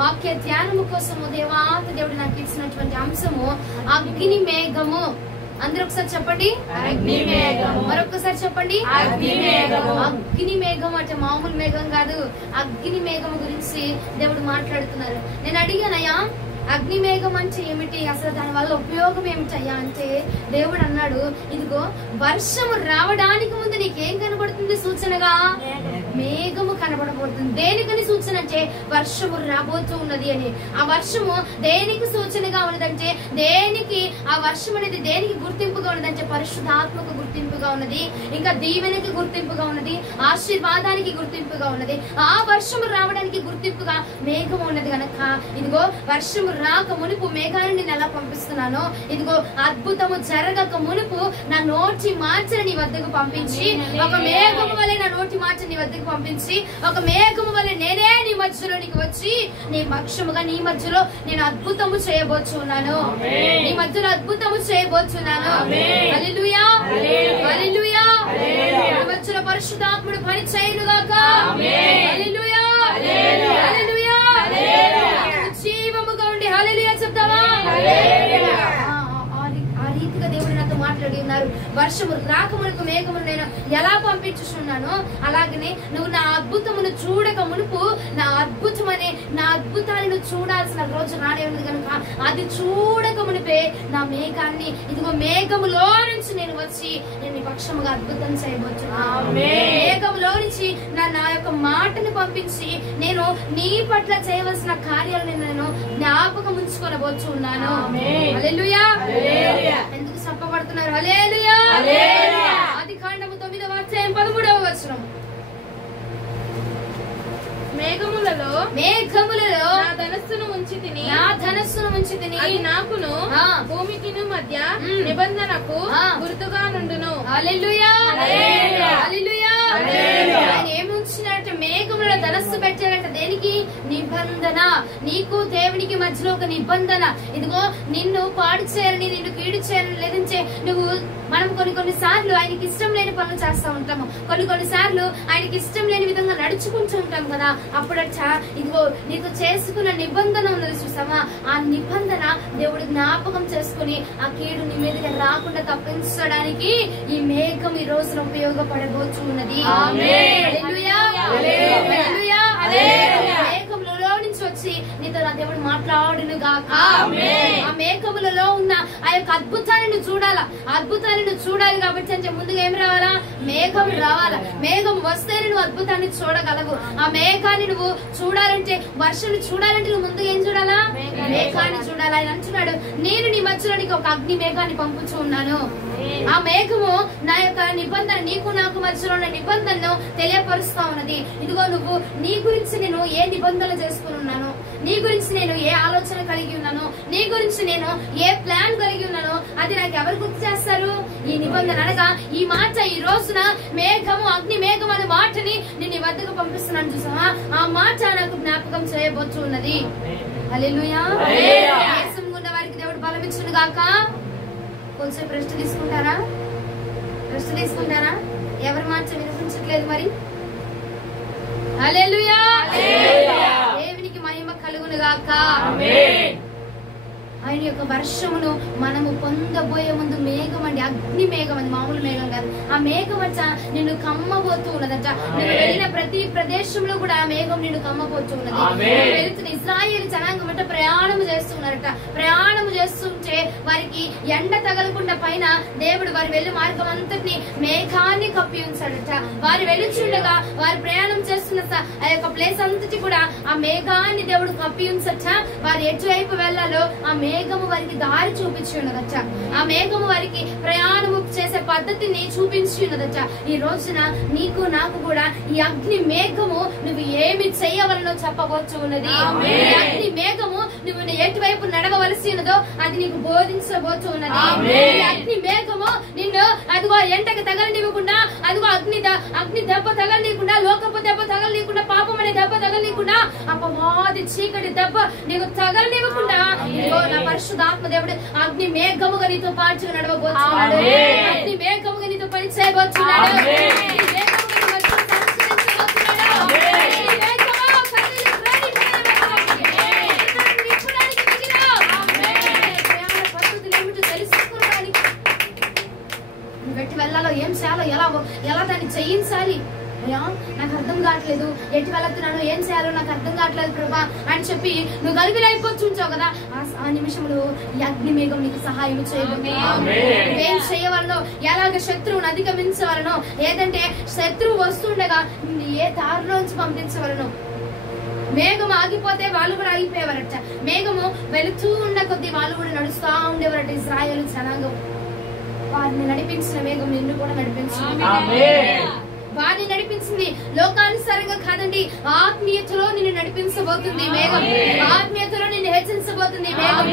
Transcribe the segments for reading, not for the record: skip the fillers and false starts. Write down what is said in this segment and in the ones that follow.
వాక్య ధ్యానము కోసము దేవాతి దేవుడు నాకు ఇచ్చినటువంటి అంశము అగ్ని మేఘము. అందరూ ఒకసారి చెప్పండి, అగ్ని మేఘము. మరొకసారి చెప్పండి, అగ్ని మేఘము. అగ్ని మేఘం అంటే మామూలు మేఘం కాదు, అగ్ని మేఘము గురించి దేవుడు మాట్లాడుతున్నారు. నేను అడిగానయ్యా, అగ్ని మేఘం అంటే ఏమిటి, అసలు దాని వల్ల ఉపయోగం ఏమిటయ్యా అంటే దేవుడు అన్నాడు, ఇదిగో వర్షము రావడానికి ముందు నీకేం కనబడుతుంది సూచనగా? మేఘము కనబడబోతుంది. దేనికని సూచన అంటే వర్షము రాబోతూ ఉన్నది అని. ఆ వర్షము దేనికి సూచనగా ఉన్నదంటే, దేనికి ఆ వర్షం అనేది దేనికి గుర్తింపుగా ఉన్నదంటే పరిశుద్ధాత్మకు గుర్తింపుగా ఉన్నది, ఇంకా దీవెనకి గుర్తింపుగా ఉన్నది, ఆశీర్వాదానికి గుర్తింపుగా ఉన్నది. ఆ వర్షము రావడానికి గుర్తింపుగా మేఘము ఉన్నది కనుక ఇదిగో వర్షము రాక మునుపు మేఘాన్ని నేను ఎలా పంపిస్తున్నానో, ఇదిగో అద్భుతము జరగక మునుపు నా నోటి మార్చని నీ వద్దకు పంపించి, ఒక మేఘము వలె నా నోటి మార్చని నీ వద్దకు పంపించి, ఒక మేఘము వలె నేనే నీ మధ్యలోనికి వచ్చి నీ పక్షముగా నీ మధ్యలో నేను అద్భుతము చేయబోచున్నాను, నీ మధ్యలో అద్భుతము చేయబోచున్నాను. హల్లెలూయా, హల్లెలూయా. నీ మధ్యలో పరిశుద్ధాత్ముడు పని చేయునుగాక. హల్లెలూయా, హల్లెలూయా. జీవముగా ఉండి హల్లెలూయా చెప్తావా? ఆ రీతిగా దేవుడు నాతో మాట్లాడి ఉన్నారు. వర్షము రాకమునకు మేఘమును నేను ఎలా పంపించుచున్నానో అలాగనే నువ్వు నా అద్భుతమును చూడక మునుపు నా అద్భుతాన్ని నువ్వు చూడాల్సిన రోజు రానే ఉన్నది కనుక అది చూడక మునిపే నా మేఘాన్ని ఇదిగో మేఘములో నుంచి నేను వచ్చి నేను నీ పక్షముగా అద్భుతం చేయబోతున్నాను. మేఘములో నుంచి నా యొక్క మాటను పంపించి నేను నీ పట్ల చేయవలసిన కార్యాలను నేను జ్ఞాపకం ఉంచుకొనబోచు ఉన్నాను. హల్లెలూయా. ఎందుకు చెప్పబడుతున్నారు? హల్లెలూయా. ఆదికాండము 9వ అధ్యాయం 13వ వచనం. మేఘములలో నా ధనస్సును ఉంచి తిని అది నాకును భూమికిను మధ్య నిబంధనకు గుర్తుగా నుండును. హల్లెలూయా, హల్లెలూయా. ఆయన ఏమి ఉంచినట్టు మేఘములలో ధనస్సు పెట్టారంట. దేనికి? నిబంధన. నీకు దేవునికి మధ్యలో ఒక నిబంధన. ఇదిగో నిన్ను పాడు చేయాలని, నిన్ను కీడు చేయాలని, లేదంటే మనం కొన్ని సార్లు ఆయనకి ఇష్టం లేని పనులు చేస్తూ ఉంటాము. కొన్ని సార్లు ఆయనకి ఇష్టం లేని విధంగా నడుచుకుంటూ ఉంటాం కదా. అప్పుడట ఇదిగో నీకు చేసుకున్న నిబంధన ఉన్నది చూసావా, ఆ నిబంధన దేవుడు జ్ఞాపకం చేసుకుని ఆ కీడు నీ మీదకి రాకుండా తప్పించడానికి ఈ మేఘం ఈ రోజున ఉపయోగపడబోచు ఉన్నది. మేఘములలో నుంచి వచ్చి నీతో నా దేవుడు మాట్లాడును గాక. ఆ మేఘములలో ఉన్న ఆ యొక్క అద్భుతాన్ని చూడాలా, అద్భుతాన్ని చూడాలి కాబట్టి అంటే ముందుగా ఏం రావాలా? మేఘం రావాలా. మేఘం వస్తేనే నువ్వు అద్భుతాన్ని చూడగలవు. ఆ మేఘాన్ని నువ్వు చూడాలంటే, వర్షాన్ని చూడాలంటే నువ్వు ముందు ఏం చూడాలా? మేఘాన్ని చూడాలి. ఆయన అంటున్నాడు, నేను నీ మధ్యలోనికి ఒక అగ్ని మేఘాన్ని పంపుచూ ఉన్నాను. ఆ మేఘము నా యొక్క నిబంధన, నీకు నాకు మధ్యలో ఉన్న నిబంధనను తెలియపరుస్తా ఉన్నది. ఇదిగో నువ్వు నీ గురించి నేను ఏ నిబంధన చేసుకుని ఉన్నాను, నీ గురించి నేను ఏ ఆలోచన కలిగి ఉన్నాను, నీ గురించి నేను ఏ ప్లాన్ కలిగి ఉన్నాను, అది నాకు ఎవరు గుర్తు చేస్తారు? ఈ నిబంధన అనగా ఈ మాట, ఈ రోజున మేఘము అగ్ని మేఘం అనే మాటని నేను వద్దకు పంపిస్తున్నాను చూసావా, ఆ మాట నాకు జ్ఞాపకం చేయబోతు ఉన్నది. హల్లెలూయా. దేశం ఉన్న వారికి దేవుడు బలం ఇచ్చును గాక. కొంచెం రెస్ట్ తీసుకుంటారా? రెస్ట్ తీసుకుంటారా? ఎవరి మాట వినిపించట్లేదు మరి? హల్లెలూయా. దేవునికి మహిమ కలుగును గాక. ఆయన యొక్క వర్షమును మనము పొందబోయే ముందు మేఘం అండి, అగ్ని మేఘం అండి, మామూలు మేఘం కాదు. ఆ మేఘం వచ్చ నిన్ను కమ్మబోతూ ఉన్నదట. నువ్వు వెళ్ళిన ప్రతి ప్రదేశంలో కూడా ఆ మేఘం నిన్ను కమ్మబోతూ ఉన్నది. వెళుతున్న ఇశ్రాయేలు జనాంగం అంటే ప్రయాణం చేస్తున్నారట. ప్రయాణం చేస్తుంటే వారికి ఎండ తగలకుండా పైన దేవుడు వారు వెళ్లి మార్గం అంతటిని మేఘాన్ని కప్పి ఉంచాడట. వారు వెళుచుండగా వారు ప్రయాణం చేస్తున్న ఆ యొక్క ప్లేస్ అంతటి కూడా ఆ మేఘాన్ని దేవుడు కప్పి ఉంచట. వారు ఎటువైపు వెళ్లాలో ఆ మేఘము వారికి దారి చూపించి ఉన్నదట. ఆ మేఘము వారికి ప్రయాణము చేసే పద్ధతిని చూపించి ఉన్నదట. ఈ రోజున నీకు నాకు కూడా ఈ అగ్ని మేఘము నువ్వు ఏమి చేయవలనో చెప్పవచ్చు ఉన్నది. ఈ అగ్ని మేఘము నువ్వు ఎటువైపు నడవవలసి ఉన్నదో అది నీకు బోధించబోతూ ఉన్నది. ఈ అగ్ని మేఘము నిన్ను అదిగో ఎండకి తగలనివ్వకుండా, అదిగో అగ్ని దెబ్బ తగలనీయకుండా, లోకపు దెబ్బ తగలనీయకుండా, పాపం అనే దెబ్బ తగలనీయకుండా, అపవాది చీకటి దెబ్బ నీకు తగలనివ్వకుండా ఇదిగో నా పరిశుద్ధాత్మ దేవుడు అగ్ని మేఘముగా నీతో పాటు నడవబోతున్నాడు. అగ్ని మేఘముగా నీతో పని చేయబోతున్నాడు. ఎలా దాన్ని జయించాలి, నాకు అర్థం కావట్లేదు, ఎటు వెళ్తున్నాను, ఏం చేయాలో నాకు అర్థం కావట్లేదు ప్రభా అని చెప్పి నువ్వు గలిబిలైపోతుంటావు కదా, ఆ నిమిషంలో ఈ అగ్ని మేఘం నీకు సహాయం చేయబోతుంది. ఏం చేయవలనో, ఎలాగ శత్రువును అధిగమించవలనో, ఏదంటే శత్రువు వస్తుండగా ఏ దారిలోంచి పంపించవలనో. మేఘం ఆగిపోతే వాళ్ళు కూడా ఆగిపోయేవారట, మేఘము వెళుతూ ఉన్న కొద్దీ వాళ్ళు కూడా నడుస్తూ ఉండేవారట. ఇశ్రాయేలు జనాంగం వారిని నడిపించిన మేఘం నిన్ను కూడా నడిపించింది. వారిని నడిపించింది లోకానుసారంగా కాదండి, ఆత్మీయతలో నిన్ను నడిపించబోతుంది మేఘం. ఆత్మీయతలో నిన్ను హెచ్చరించబోతుంది మేఘం.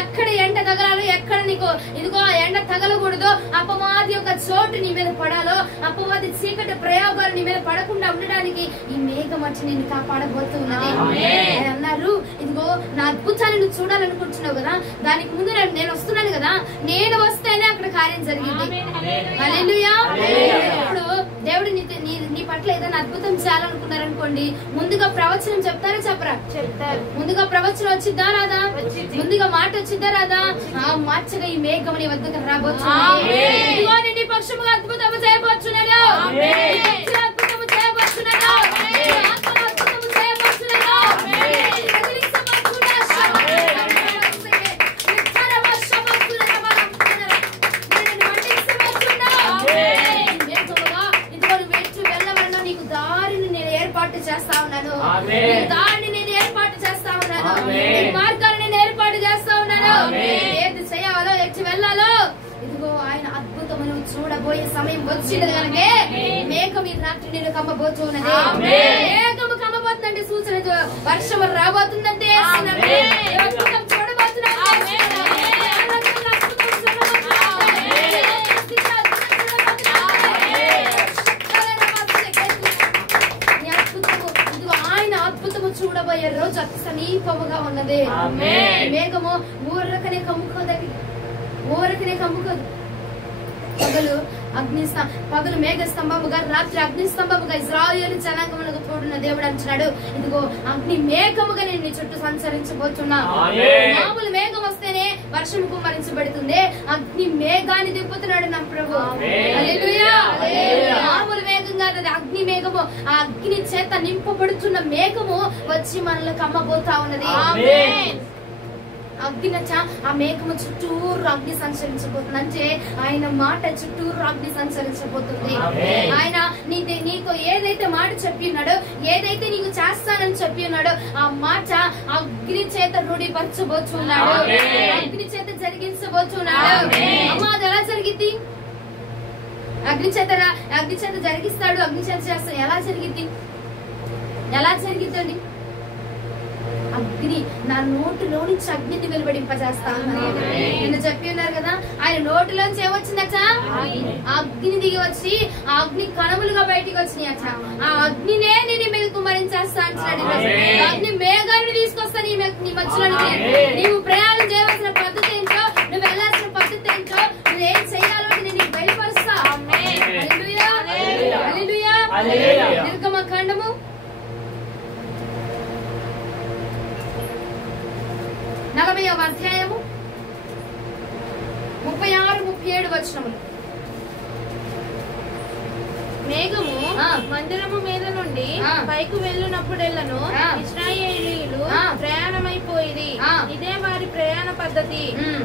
ఎక్కడ ఎండ తగలాలో, ఎక్కడ నీకు ఇదిగో ఆ ఎండ తగలకూడదో, అపవాది యొక్క చోటు నీ మీద పడాలో, అపవాది చీకటి ప్రయోగాలు నీ మీద పడకుండా ఉండడానికి ఈ మేఘం వచ్చి నిన్ను కాపాడబోతున్నది. అన్నారు, ఇదిగో నా అద్భుతాన్ని నువ్వు చూడాలనుకుంటున్నావు కదా, దానికి ముందు నేను వస్తున్నాను కదా, నేను వస్తేనే అక్కడ కార్యం జరిగింది. హల్లెలూయా. ఇప్పుడు దేవుడు నీ పట్ల ఏదైనా అద్భుతం చేయాలనుకున్నారనుకోండి, ముందుగా ప్రవచనం చెప్తారా చెప్పరా? చెప్తారు. ముందుగా ప్రవచనం వచ్చిద్దా రాదా? ముందుగా మాట వచ్చిద్దా రాదా? ఆ మార్చగా ఈ మేఘం నీ వద్దకు రాబోతుంది. నీ పక్షముగా అద్భుతం చేయబోచున్నాడు, అద్భుతం చేయబోచున్నాడు, అద్భుతం చేయబోచున్నాడు. చేస్తా ఉన్నాను, దాన్ని నేను ఏర్పాటు చేస్తా ఉన్నాను, మార్గాన్ని నేను ఏర్పాటు చేస్తా ఉన్నాను. ఏది చేయాలో, ఎటు వెళ్ళాలో, ఇదిగో ఆయన అద్భుతమును చూడబోయే సమయం వచ్చింది కనుక మేఘం ఈ రాత్రి నేను కమ్మబోతున్నది. మేఘము కమ్మబోతుందంటే సూచన, వర్షం రాబోతుందంటే అద్భుతం చూడబోతున్నాను. చూడబోయే రోజు అతి సమీపముగా ఉన్నది. మేఘము ఊరకనే కమ్ముకోదు. పగలు మేఘ స్తంభముగా, రాత్రి అగ్ని స్తంభముగా ఇశ్రాయేలు జనాంగములకు తోడున్న దేవుడు అంటున్నాడు, ఇదిగో అగ్ని మేఘముగా నేను నీ చుట్టూ సంచరించబోతున్నా. మామూలు మేఘం వస్తేనే వర్షం కుమ్మరించబడుతుంది, అగ్ని మేఘాన్ని దింపుతున్నాడు నా ప్రభు. హల్లెలూయా. మామూలు మేఘం కాదు, అది అగ్ని మేఘము. ఆ అగ్ని చేత నింపబడుతున్న మేఘము వచ్చి మనల్ని కమ్మబోతా ఉన్నది. అగ్నినచ్చ ఆ మేఘము చుట్టూరు అగ్ని సంచరించబోతుంది, అంటే ఆయన మాట చుట్టూరు అగ్ని సంచరించబోతుంది. ఆయన నీకు ఏదైతే మాట చెప్పి ఉన్నాడో, ఏదైతే నీకు చేస్తానని చెప్పి ఉన్నాడో ఆ మాట అగ్ని చేత రూఢీపరచబోతున్నాడు, అగ్ని చేత జరిగించబోతున్నాడు. అమ్మా అది ఎలా జరిగింది? అగ్ని చేత జరిగిస్తాడు, అగ్ని చేత చేస్తాడు. ఎలా జరిగిద్దండి? అగ్ని నా నోటిలో నుంచి అగ్నిని వెలువడింపజేస్తా ఉన్నారు. నిన్న చెప్పి ఉన్నారు కదా, ఆయన నోటిలోంచి ఏమొచ్చిందచ్చా? అగ్ని దిగి వచ్చి ఆ అగ్ని కణములుగా బయటికి వచ్చినాయి అచ్చా. ఆ అగ్నినే నేను మీద కుమ్మరించేస్తా అంటున్నాడు. అగ్ని మేఘాన్ని తీసుకొస్తా నీ మధ్యలోనికి. నీవు ప్రయాణం చేయవలసిన పద్ధతి ఏంటో, నువ్వు వెళ్లాల్సిన పద్ధతి ఏంటో, నువ్వు ఏం చెయ్యాలో నేను బయలుపరుస్తా. హల్లెలూయా, హల్లెలూయా. నిర్గమకాండము 40వ అధ్యాయము 36-37 వచనములు. మేఘము మందిరము మీద నుండి పైకి వెళ్ళినప్పుడెల్లను ఇశ్రాయేలీయులు ప్రయాణమైపోయింది. ఇదే వారి ప్రయాణ పద్ధతి.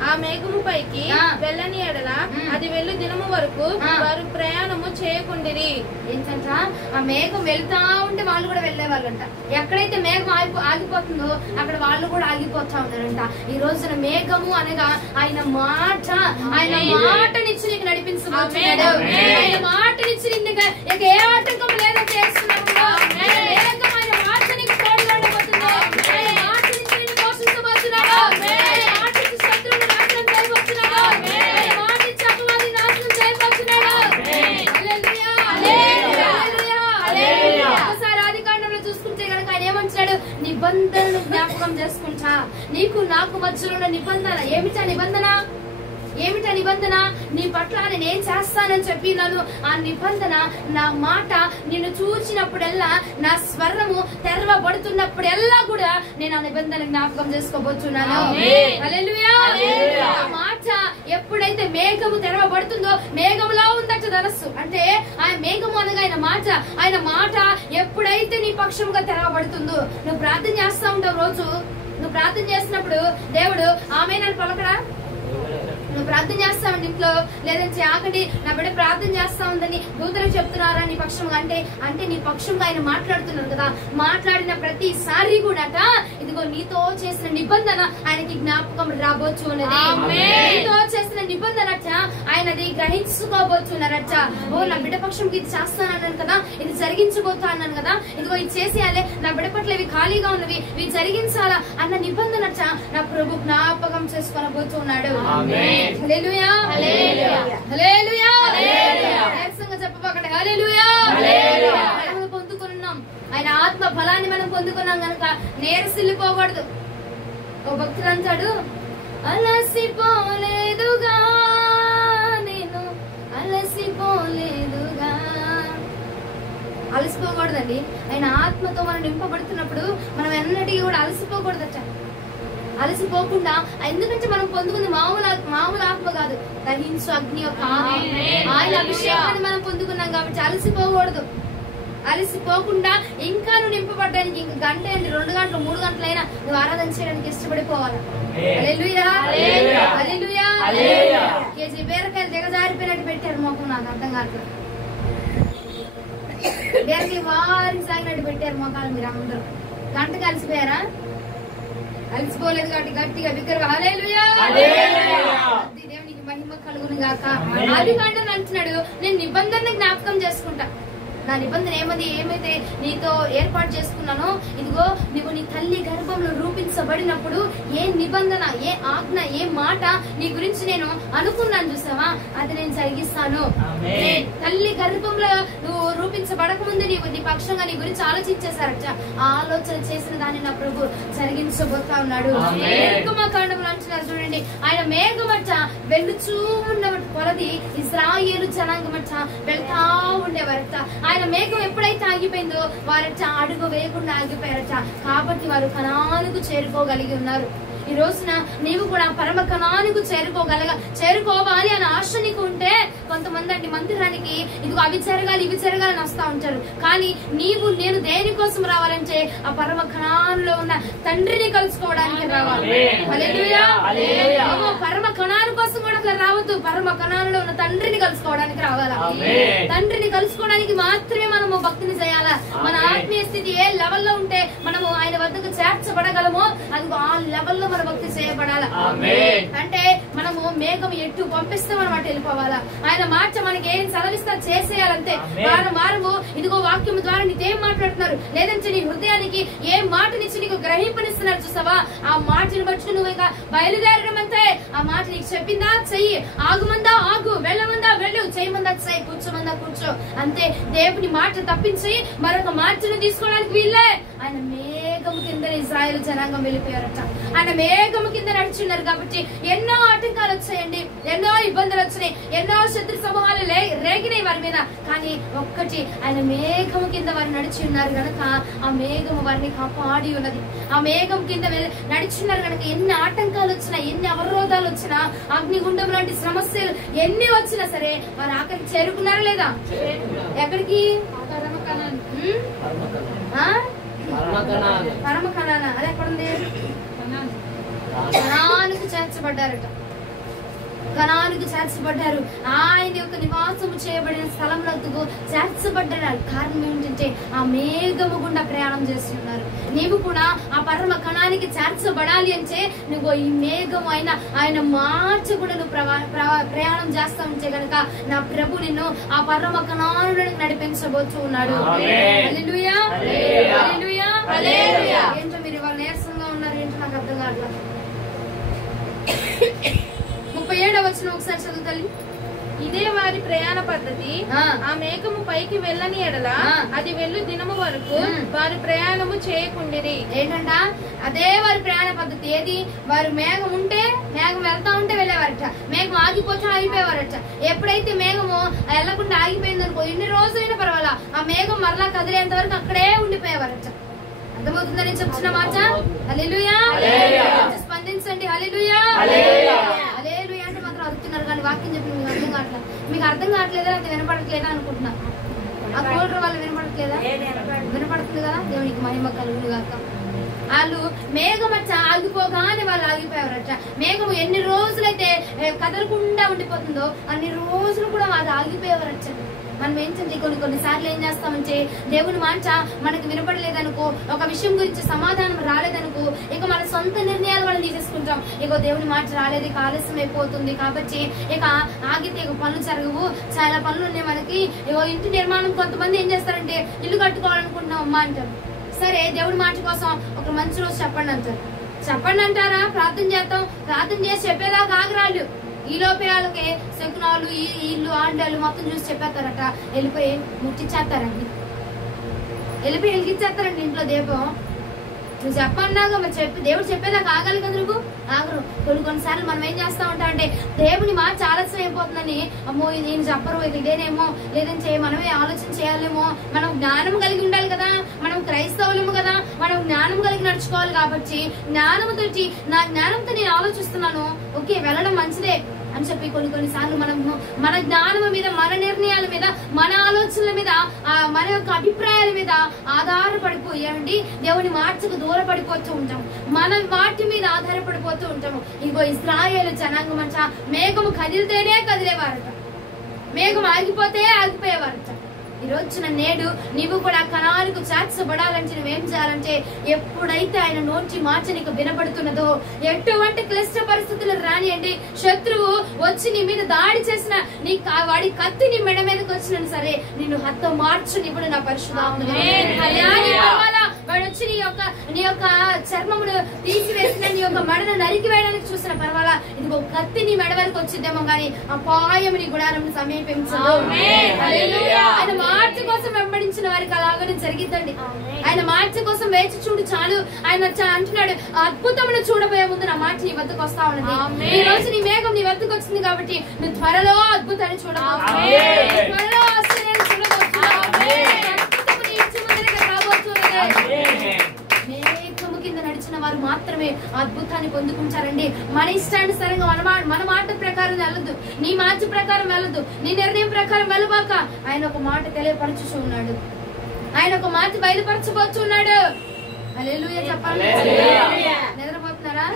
ఆ మేఘము పైకి వెళ్ళని ఎడల అది వెళ్ళు దినము వరకు వారు ప్రయాణము చేయకుండిరి. ఏంటంట, ఆ మేఘం వెళ్తా ఉంటే వాళ్ళు కూడా వెళ్లే వాళ్ళంట. ఎక్కడైతే మేఘం ఆగిపోతుందో అక్కడ వాళ్ళు కూడా ఆగిపోతా ఉన్నారంట. ఈ రోజున మేఘము అనగా ఆయన మాటనిచ్చి నీకు నడిపించబోతున్నాడు. ఆయన మాటనిచ్చి నీకు ఇక ఏ ఆటంకం లేదో చేస్తున్నప్పుడు ఆయన మాట నీకు తోడుగా ఉండబోతుందో, ఆయన మాట నుంచి నిన్ను పోషించబోతున్నాడు, ఆయన మాట నుంచి శత్రువులు నాశనం చేయబోతున్నాడు, ఆయన మాట నుంచి అపవాది నాశనం చేయబోతున్నాడు. హల్లెలూయా, హల్లెలూయా, హల్లెలూయా. ఒకసారి ఆదికాండంలో చూసుకుంటే గనక ఆయన ఏమంటాడు? నిబంధనను జ్ఞాపకం చేసుకుంటా, నీకు నాకు మధ్యలో ఉన్న నిబంధన. ఏమిటా నిబంధన? ఏమిటా నిబంధన? నీ పట్ల నేనేం చేస్తానని చెప్పినాను. ఆ నిబంధన, నా మాట నిన్ను చూచినప్పుడల్లా, నా స్వరము తెరవబడుతున్నప్పుడల్లా కూడా నేను ఆ నిబంధన జ్ఞాపకం చేసుకోబోతున్నాను. హల్లెలూయా. ఆ మాట ఎప్పుడైతే మేఘము తెరవబడుతుందో, మేఘములా ఉందట ధనస్సు అంటే ఆయన మేఘము అనగా ఆయన మాట ఎప్పుడైతే నీ పక్షముగా తెరవబడుతుందో, నువ్వు ప్రార్థన చేస్తా ఉంటావు. రోజు నువ్వు ప్రార్థన చేసినప్పుడు దేవుడు ఆమేనని పలకడా? నువ్వు ప్రార్థన చేస్తావండి ఇంట్లో, లేదంటే ఆగండి నా బిడ్డ ప్రార్థన చేస్తా ఉందని దూతలకు చెప్తున్నారా నీ పక్షంగా? అంటే నీ పక్షంగా ఆయన మాట్లాడుతున్నారు కదా. మాట్లాడిన ప్రతిసారి కూడా ఇదిగో నీతో చేసిన నిబంధన ఆయనకి జ్ఞాపకం రాబోచ్చు అన్నది. నీతో చేసిన నిబంధన ఆయనది గ్రహించుకోబోతున్నారట. ఓ నా బిడ్డ పక్షంకి ఇది చేస్తానన్నాను కదా, ఇది జరిగించబోతా అన్నాను కదా, ఇదిగో ఇది చేసేయాలి, నా బిడ్డ పట్ల ఇవి ఖాళీగా ఉన్నవి, ఇవి జరిగించాలా అన్న నిబంధన నా ప్రభు జ్ఞాపకం చేసుకోబోతున్నాడు. హల్లెలూయా. హల్లెలూయా. నీరసంగా చెప్పబోకండి. హల్లెలూయా. పొందుకున్నాం ఆయన ఆత్మ ఫలాన్ని మనం పొందుకున్నాం కనుక నీరసిల్లిపోకూడదు. ఓ భక్తుడు అంటాడు, అలసిపోలేదుగా నేను, అలసిపోలేదుగా. అలసిపోకూడదండి. ఆయన ఆత్మతో మనం నింపబడుతున్నప్పుడు మనం ఎన్నటికీ కూడా అలసిపోకూడదట. అలసిపోకుండా, ఎందుకంటే మనం పొందుకుంది మామూలు ఆత్మ కాదు, దహించు అగ్ని యొక్క ఆయన అభిషేకాన్ని మనం పొందుకున్నాం కాబట్టి అలసిపోకూడదు. అలసిపోకుండా ఇంకా నువ్వు నింపబడ్డానికి ఇంక గంట అండి, 2 గంటలు 3 గంటలైనా నువ్వు ఆరాధన చేయడానికి ఇష్టపడిపోవాలి. హల్లెలూయా. హల్లెలూయా. కేజీ బీరకాయలు దిగజారిపోయినట్టు పెట్టారు మొక్కం, నాకు అర్థం కావట్లేదు. బీరకాయ వారికి సాగినట్టు పెట్టారు మొక్కలు. మీరు అందరూ గంటకు అలసిపోయారా? అలసిపోలేదు కాబట్టి గట్టిగా బిగ్గరగా హల్లెలూయా. దేవునికి మహిమ కలుగును గాక. ఆదికాండం అంటున్నాడు, నేను నిబంధన జ్ఞాపకం చేసుకుంటా. నా నిబంధన ఏమైతే నీతో ఏర్పాటు చేసుకున్నానో, ఇదిగో నువ్వు నీ తల్లి గర్భంలో రూపించబడినప్పుడు ఏ నిబంధన, ఏ ఆజ్ఞ, ఏ మాట నీ గురించి నేను అనుకున్నాను చూసావా, అది నేను జరిగిస్తాను. తల్లి గర్భంలో నువ్వు రూపించబడక ముందు నీ పక్షంగా నీ గురించి ఆలోచించేశారట. ఆ ఆలోచన చేసిన దాన్ని నా ప్రభు జరిగించబోతా ఉన్నాడు. నిర్గమకాండంలో అంటున్నారు చూడండి, ఆయన మేఘమట వెళ్తూ ఉన్న కొలది ఇశ్రాయేలు జనాంగమట వెళ్తా ఉండేవారట. ఆయన మేఘం ఎప్పుడైతే ఆగిపోయిందో వారట అడుగు వేయకుండా ఆగిపోయారట. కాబట్టి వారు కనానుకు చేరుకోగలిగి ఉన్నారు. ఈ రోజున నీవు కూడా పరమ కణానికి చేరుకోవాలి అని ఆశ నీకు ఉంటే, కొంతమంది అండి మందిరానికి ఇదిగో అవి జరగాలి ఇవి జరగాలని వస్తా ఉంటారు. కానీ నేను దేనికోసం రావాలంటే ఆ పరమ కణాల్లో ఉన్న తండ్రిని కలుసుకోవడానికి రావాలి. హల్లెలూయా. పరమ కణాని కోసం కూడా అట్లా రావద్దు, పరమ కణాలలో ఉన్న తండ్రిని కలుసుకోవడానికి రావాలా. తండ్రిని కలుసుకోవడానికి మాత్రమే మనము భక్తిని చేయాలా. మన ఆత్మీయ స్థితి ఏ లెవెల్లో ఉంటే మనము ఆయన వద్దకు చేర్చబడగలమో అదిగో ఆ లెవెల్లో మన భక్తి చేయబడాలా. అంటే మనము మేఘం ఎట్టు పంపిస్తే మనం అటు వెళ్ళిపోవాలా. ఆయన మాట మనకి ఏం సెలవిస్తా చేసేయాలంతే. వారము ఇదిగో వాక్యం ద్వారా నీకేం మాట్లాడుతున్నారు, లేదంటే నీ హృదయానికి ఏ మాటనిచ్చి నీకు గ్రహింపనిస్తున్నారు చూసావా, ఆ మాటని బట్టి నువ్వు ఇక బయలుదేరడం అంతే. ఆ మాట నీకు చెప్పిందా చెయ్యి, ఆగుమందా ఆగు, వెళ్ళమందా వెళ్ళు, చేయమందా చెయ్యి, కూర్చోమందా కూర్చో, అంతే. దేవుని మాట తప్పించి మరొక మాటను తీసుకోవడానికి వీళ్ళే. ఆయన మేఘము కింద ఇశ్రాయేలు జనాంగం వెళ్ళిపోయారట. ఆయన మేఘము కింద నడుచున్నారు కాబట్టి ఎన్నో ఆటంకాలు వచ్చాయండి, ఎన్నో ఇబ్బందులు వచ్చినాయి, ఎన్నో శత్రు సమూహాలు రేగినాయి వారి మీద. కానీ ఒక్కటి, ఆయన మేఘము కింద వారు నడిచి ఉన్నారు గనక ఆ మేఘము వారిని కాపాడి ఉన్నది. ఆ మేఘం కింద నడిచున్నారు గనక ఎన్ని ఆటంకాలు వచ్చినా, ఎన్ని అవరోధాలు వచ్చినా, అగ్నిగుండం లాంటి సమస్యలు ఎన్ని వచ్చినా సరే వారు ఆఖరికి చేరుకున్నారా లేదా? ఎక్కడికి? పరమ కణాన. అది ఎక్కడుంది? కణానికి చేర్చబడ్డారట. కణానికి చేర్చబడ్డారు. ఆయన యొక్క నివాసము చేయబడిన స్థలంలో చేర్చబడ్డారు. కారణం ఏంటంటే ఆ మేఘము గుండా ప్రయాణం చేసి ఉన్నారు. నీవు కూడా ఆ పరమ కణానికి చేర్చబడాలి అంటే నువ్వు ఈ మేఘము ఆయన మాట కూడా నువ్వు ప్రయాణం చేస్తా ఉంటే గనక నా ప్రభు నిన్ను ఆ పరమ కణానికి నడిపించబోతూ ఉన్నాడు. హల్లెలూయా. హల్లెలూయా. హల్లెలూయా. ఏంటో మీరు ఇవాళ నీరసంగా ఉన్నారు, ఏంటో నాకు అర్థం కావట్లేదు. 37వ వచనం ఒకసారి చదువుతాలి. ఇదే వారి ప్రయాణ పద్ధతి. ఆ మేఘము పైకి వెళ్ళని ఎడల అది వెళ్ళు దినము వరకు వారి ప్రయాణము చేయకుండిరి. ఏంటంట? అదే వారి ప్రయాణ పద్ధతి. ఏది? వారు మేఘం ఉంటే మేఘం వెళ్తా ఉంటే వెళ్ళేవారట, మేఘం ఆగిపోతే ఆగిపోయేవారట. ఎప్పుడైతే మేఘము వెళ్లకుండా ఆగిపోయింది అనుకో, ఎన్ని రోజులైనా పర్వాలా ఆ మేఘం మరలా కదిలేంత వరకు అక్కడే ఉండిపోయేవారట. అర్థమవుతుందని చెప్తున్న మాట. హల్లెలూయా. స్పందించండి. హల్లెలూయా. హల్లెలూయా అంటే మాత్రం అడుగుతున్నారు కానీ వాక్యం చెప్పి మీకు అర్థం కావట్లేదు. మీకు అర్థం కావట్లేదా? అది వినపడట్లేదా అనుకుంటున్నా. ఆ కోల్డ్రు వాళ్ళు వినపడట్లేదా? వినపడుతుంది కదా. దేవునికి మహిమ కలుగును గాక. వాళ్ళు మేఘం అచ్చ ఆగిపోగానే వాళ్ళు ఆగిపోయేవారట. మేఘము ఎన్ని రోజులైతే కదలకుండా ఉండిపోతుందో అన్ని రోజులు కూడా అది ఆగిపోయేవారట. మనం ఏంటంటే కొన్నిసార్లు ఏం చేస్తామంటే దేవుని మాట మనకు వినపడలేదనుకో, ఒక విషయం గురించి సమాధానం రాలేదనుకో, ఇక మన సొంత నిర్ణయాలు మనం తీసేసుకుంటాం. ఇక దేవుని మాట రాలేదు, ఇక ఆలస్యం అయిపోతుంది కాబట్టి ఇక ఆగితే ఇక పనులు జరగవు, చాలా పనులు ఉన్నాయి మనకి. ఇగో ఇంటి నిర్మాణం కొంతమంది ఏం చేస్తారంటే ఇల్లు కట్టుకోవాలనుకుంటున్నాం అమ్మా అంటారు. సరే దేవుడి మాట కోసం ఒక మంచి రోజు చెప్పండి అంటారు. చెప్పండి అంటారా? ప్రార్థన చేస్తాం, ప్రార్థన చేసి చెప్పేదాకా ఆగరాళ్ళు. ఈ లోపే వాళ్ళకి శకునాలు, ఈ ఇల్లు ఆండాలు మొత్తం చూసి చెప్పేస్తారట. వెళ్ళిపోయి ముట్టిచ్చేస్తారండి, వెళ్ళిపోయి వెలిగిచ్చేస్తారండి ఇంట్లో దీపం. నువ్వు చెప్పన్నాగా మరి దేవుడు చెప్పేదాకా ఆగాలి కదా. నువ్వు ఆగరు. కొన్నిసార్లు మనం ఏం చేస్తా ఉంటాం అంటే దేవుని మాట ఆలస్యం అయిపోతుందని, అమ్మో నేను చెప్పరు, ఇదేనేమో, లేదంటే మనమే ఆలోచన చేయాలేమో. మనం జ్ఞానం కలిగి ఉండాలి కదా, మనం క్రైస్తవులము కదా, మనం జ్ఞానం కలిగి నడుచుకోవాలి. కాబట్టి జ్ఞానంతో నా జ్ఞానంతో నేను ఆలోచిస్తున్నాను, ఓకే వెళ్ళడం మంచిదే అని చెప్పి కొన్నిసార్లు మనము మన జ్ఞానం మీద, మన నిర్ణయాల మీద, మన ఆలోచనల మీద, మన యొక్క అభిప్రాయాల మీద ఆధారపడిపోయామండి దేవుని మాటకు దూరపడిపోతూ ఉంటాం. మన వాటి మీద ఆధారపడిపోతూ ఉంటాము. ఇంకో ఇశ్రాయేలు జనాంగం అంట మేఘము కదిలితేనే కదిలేవారట, మేఘం ఆగిపోతే ఆగిపోయేవారట. ఈ రోజున నేడు నీవు కూడా కణాలకు చేర్చబడాలంటే నువ్వేం చేయాలంటే ఎప్పుడైతే ఆయన నోటి మాట నీకు వినపడుతున్నదో, ఎటువంటి క్లిష్ట పరిస్థితులు రానియండి, శత్రువు వచ్చి నీ మీద దాడి చేసిన నీ వాడి కత్తి నీ మెడ మీదకి వచ్చిన సరే నిన్ను హత్త మార్చు నిపుడు నా పరిశుద్ధాత్మ. వాడు వచ్చి నీ యొక్క చర్మమును తీసివేసిన నీ యొక్క మెడను నరికి వేయడానికి చూసిన పర్వాలా, ఇదిగో కత్తి నీ మెడ వరకు వచ్చిద్దేమో గానీ అపాయం నీ గుడారం సమీపించదు. ఆయన మార్చ కోసం వెంబడించిన వారికి అలాగనే జరిగిద్దండి. ఆయన మార్చ కోసం వేచి చూడు చాలు. ఆయన అంటున్నాడు, అద్భుతమును చూడబోయే ముందు నా మాట నీ వద్దకు వస్తా ఉన్నది. ఈ రోజు నీ మేఘం నీ వద్దకు వచ్చింది కాబట్టి నువ్వు త్వరలో అద్భుతాన్ని చూడబోతున్నావు, త్వరలో ఆశ్చర్యాన్ని చూడబోతున్నావు. మేఘము కింద నడిచిన వారు మాత్రమే అద్భుతాన్ని పొందుకుంటారండి. మన ఇష్టానుసారంగా మన మాట ప్రకారం వెళ్ళదు, నీ మాట ప్రకారం వెళ్ళదు, నీ నిర్ణయం ప్రకారం వెళ్ళబాక. ఆయన ఒక మాట తెలియపరచుచు ఉన్నాడు, ఆయన ఒక మాట బయలుపరచబోతున్నాడు. హల్లెలూయా చెప్పాలి. నిద్రపోతున్నారా?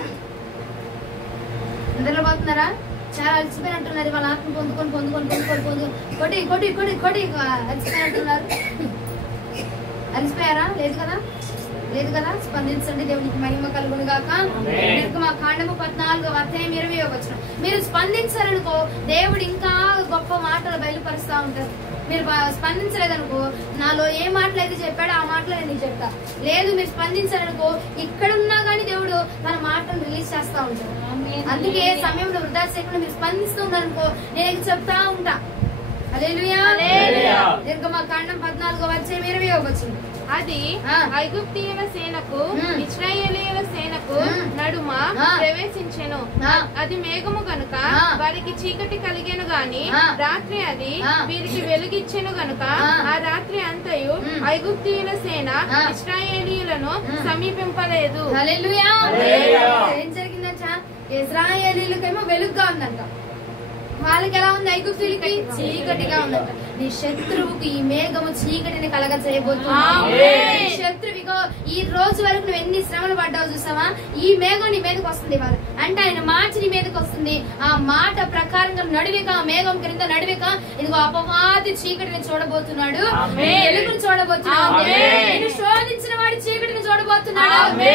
నిద్రపోతున్నారా? చాలా అలసిపోయినట్టున్నారు. వాళ్ళ ఆత్మ పొందుకొని కొట్టి అలసిపోయినట్టున్నారు. అలసిపోయారా? లేదు కదా, లేదు కదా. స్పందించండి. దేవునికి మహిమ కలుగును గాక. మా కాండము 14వ అధ్యాయం 20వ వచనం. మీరు స్పందించారనుకో దేవుడు ఇంకా గొప్ప మాటలు బయలుపరుస్తా ఉంటారు. మీరు స్పందించలేదనుకో నాలో ఏ మాటలు అయితే చెప్పాడో ఆ మాటలు నేను చెప్తా. లేదు మీరు స్పందించారనుకో ఇక్కడ ఉన్నా గానీ దేవుడు తన మాటలు రిలీజ్ చేస్తా ఉంటాడు. అందుకే సమయంలో వృధా చేయకుండా మీరు స్పందిస్తూ ఉన్నారనుకో నేను చెప్తా ఉంటా. హల్లెలూయా. నిర్గమకాండం 14వ అధ్యాయం 20వ వచనం. అది ఐగుప్తీయుల సేనకు ఇశ్రాయేలీయుల సేనకు నడుమ ప్రవేశించెను. అది మేఘము గనుక వారికి చీకటి కలిగేను గాని రాత్రి అది వీరికి వెలుగిచ్చెను గనుక ఆ రాత్రి అంతయు ఐగుప్తీయుల సేన ఇశ్రాయేలీయులను సమీపింపలేదు. హల్లెలూయా. ఏం జరిగిందంట? ఇశ్రాయేలీయులకేమో వెలుగుగా ఉందంట, వాళ్ళకి ఎలా ఉంది? ఐగుప్తీయులకి చీకటిగా ఉందంట. నీ శత్రువుకి ఈ మేఘము చీకటిని కలగ చేయబోతుంది. శత్రువుకో ఈ రోజు వరకు నువ్వు ఎన్ని శ్రమలు పడ్డావు చూసావా, ఈ మేఘం నీ మీదకి వస్తుంది వాళ్ళు అంటే ఆయన మాట నీ మీదకి వస్తుంది. ఆ మాట ప్రకారంగా నడివిక మేఘం క్రింద నడివిక ఇదిగో అపవాది చీకటిని చూడబోతున్నాడు, వెలుగును చూడబోతున్నాడు. నేను శోధించిన వాడి చీకటిని చూడబోతున్నాడు,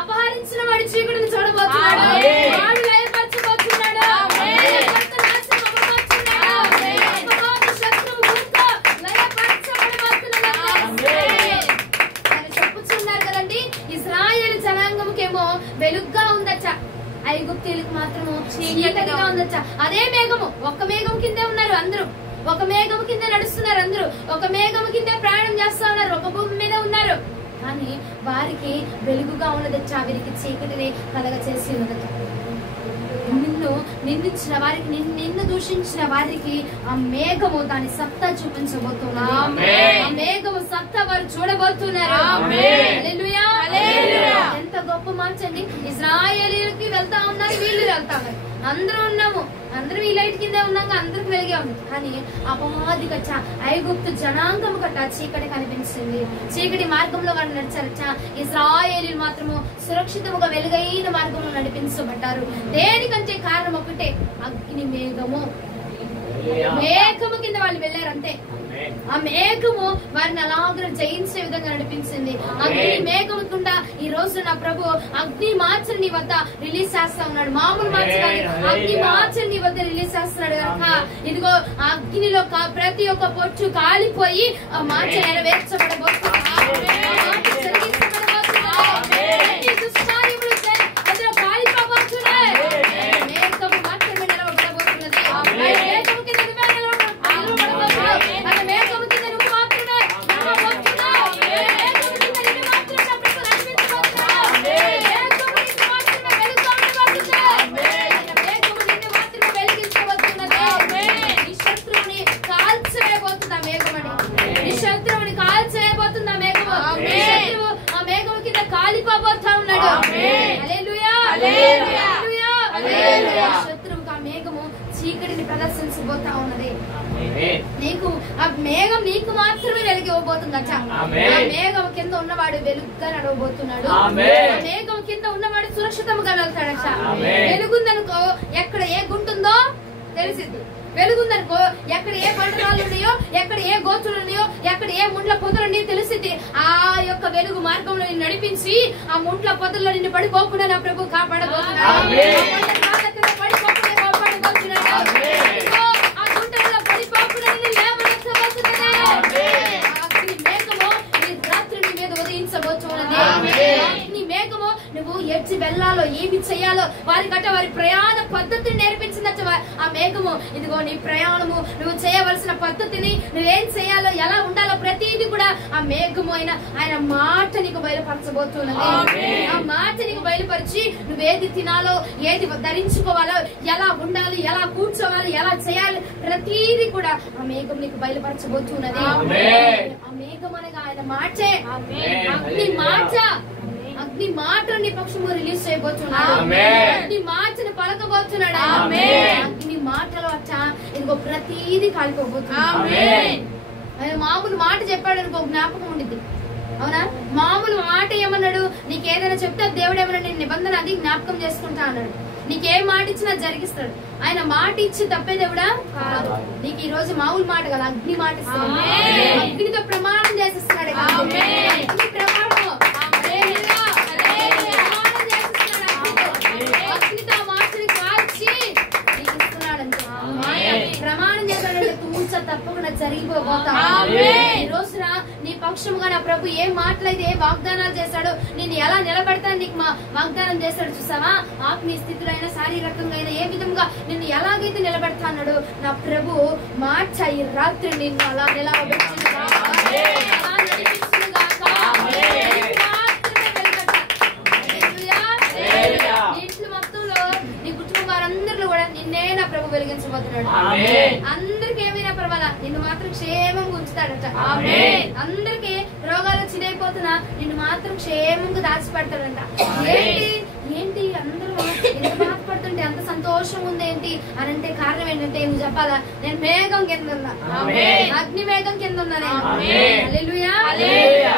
అపహరించిన వాడి చీకటిని చూడబోతున్నాడు, వాడు లయపరచబోతున్నాడు. చెప్పుచున్నారు కదండి, ఇశ్రాయేలు జనాంగంకేమో వెలుగ్గా ఉందట. ఐగుప్తీయులకు మాత్రము చీకటిగా ఉందట. అదే మేఘము, ఒక్క మేఘం కిందే ఉన్నారు అందరూ, ఒక మేఘం కింద నడుస్తున్నారు అందరూ, ఒక మేఘం కింద ప్రయాణం చేస్తా ఉన్నారు, ఒక భూమి మీద ఉన్నారు. కానీ వారికి వెలుగుగా ఉన్నదచ్చా, వీరికి చీకటిని కలగ చేసి ఉన్నదట. నిన్ను నిందించిన వారికి, నిన్ను దూషించిన వారికి ఆ మేఘము దాని సత్తా చూపించబోతున్నారు. ఆ మేఘము సత్తా వారు చూడబోతున్నారు. హల్లెలూయా. ఎంత గొప్ప మార్చండి. ఇశ్రాయేలీయులకి వెళ్తా ఉన్నారు, వీళ్ళు వెళ్తా ఉన్నారు, అందరూ ఉన్నాము, అందరూ ఈ లైట్ కింద ఉన్నాక అందరికి వెలిగే ఉంది. కానీ అపవాది కట్ట ఐగుప్తు జనాంగము కట్ట చీకటి కనిపించింది. చీకటి మార్గంలో వారు నడిచారట. ఇశ్రాయేలీయులు మాత్రము సురక్షితముగా వెలుగైన మార్గంలో నడిపించబడ్డారు. దేనికంటే కారణం ఒకటే, అగ్ని మేఘము. మేఘము కింద వాళ్ళు వెళ్ళారంతే. ఆ మేఘము వారిని అలాగ జయించే విధంగా నడిపించింది. అగ్ని మేఘము కుండా ఈ రోజు నా ప్రభు అగ్ని మార్చని నీ వద్ద రిలీజ్ చేస్తా ఉన్నాడు. మామూలు మార్చగానే అగ్ని మార్చని నీ వద్ద రిలీజ్ చేస్తున్నాడు కనుక ఇదిగో ఆ అగ్నిలో ప్రతి ఒక్క పొట్టు కాలిపోయి ఆ మార్చ నెరవేర్చబడబోతున్నా. చీకటిని ప్రదర్శించబోతా ఉన్నది. నీకు ఆ మేఘం నీకు మాత్రమే వెలుగు ఇవ్వబోతుందట. ఆ మేఘం కింద ఉన్నవాడు వెలుగుగా నడవబోతున్నాడు. ఆ మేఘం కింద ఉన్నవాడు సురక్షితంగా వెళ్తాడట. వెలుగుందనుకో ఎక్కడ ఏ గుంటుందో తెలిసింది. వెలుగుందనుకో ఎక్కడ ఏ పంటరాలు ఉన్నాయో, ఎక్కడ ఏ గోతులు ఉన్నాయో, ఎక్కడ ఏ ముండ్ల పొదలు ఉన్నాయో తెలిసింది. ఆ యొక్క వెలుగు మార్గంలో నిన్ను నడిపించి ఆ ముండ్ల పొదల్లో నిన్ను పడిపోకుండా నా ప్రభు కాపాడబోతున్నాడు. ఆ గుంటలో పడిపోకుండా నిన్ను లేవనెత్తబోతున్నది. మేఘము నీ రాత్రి నీ మీద ఉదయించబోతున్నది. నీ మేఘము నువ్వు ఎడ్చి వెళ్ళాలో ఏమి చెయ్యాలో వారికట వారి ప్రయాణ పద్ధతిని నేర్పించిందట. ఆ మేఘము ఇదిగో నీ ప్రయాణము నువ్వు చేయవలసిన పద్ధతిని, నువ్వేం చేయాలో ఎలా ఉండాలో ప్రతిదీ కూడా ఆ మేఘము ఆయన మాట నీకు బయలుపరచబోతున్నది. ఆ మాట నీకు బయలుపరిచి నువ్వేది తినాలో, ఏది ధరించుకోవాలో, ఎలా ఉండాలి, ఎలా కూర్చోవాలి, ఎలా చేయాలి ప్రతిదీ కూడా ఆ మేఘం నీకు బయలుపరచబోతున్నది. ఆ మేఘం అనగా ఆయన మాటే, అగ్ని మాట. అగ్ని మాట నీ పక్షము రిలీజ్ చేయబోతున్నాడు. అగ్ని మాటను పలకబోతున్నాడు. అగ్ని మాటలో అచ్చ ఇదిగో ప్రతిదీ కాలిపోబోతున్నాడు. ఆయన మామూలు మాట చెప్పాడు అనుకో జ్ఞాపకం ఉండిద్ది, అవునా? మామూలు మాట ఏమన్నాడు, నీకేదైనా చెప్తే దేవుడు ఏమన్నా నేను నిబంధన అది జ్ఞాపకం చేసుకుంటా అన్నాడు. నీకేం మాట ఇచ్చినా జరిగిస్తాడు. ఆయన మాట ఇచ్చి తప్పే దేవుడా కాదు. నీకు ఈ రోజు మామూలు మాట కదా, అగ్ని మాట ఇస్తున్నాడు. అగ్నితో ప్రమాణం చేసేస్తున్నాడు. అగ్ని ప్రమాణం అగ్నితో మాటని కాల్చి నీకు ఇస్తున్నాడంటే ప్రమాణం చేశాడంటే తూచ తప్పకుండా జరిగిపోతా. ఈ రోజున నీ పక్షముగా నా ప్రభు ఏ మాటలైతే ఏ వాగ్దానాలు చేశాడో, నిన్ను ఎలా నిలబెడతాను నీకు మా వాగ్దానం చేశాడు. చూసావా? ఆత్మీయ స్థితిలో అయినా శారీరకంగా అయినా ఏ విధంగా నిన్ను ఎలాగైతే నిలబెడతా అన్నాడు నా ప్రభు మాట ఈ రాత్రి నిన్ను అలా నిలబెట్టింది. ఇంట్లో మొత్తంలో నీ కుటుంబం వారందరిలో కూడా నిన్నే నా ప్రభు వెలిగించబోతున్నాడు. అందరికి ఏమైనా పర్వాలా, నిన్ను మాత్రం క్షేమంగా ఉంచుతాడట. అందరికి రోగాలు చిన్నైపోతున్నా నిన్ను మాత్రం క్షేమంగా దాచిపెడతాడంట. ఏంటి అందరూ ఎంత బాధపడుతుంటే అంత సంతోషం ఉంది ఏంటి అని అంటే కారణం ఏంటంటే నువ్వు చెప్పాలా, నేను మేఘం కింద ఉన్నా, అగ్ని మేఘం కింద ఉన్నా. హల్లెలూయా.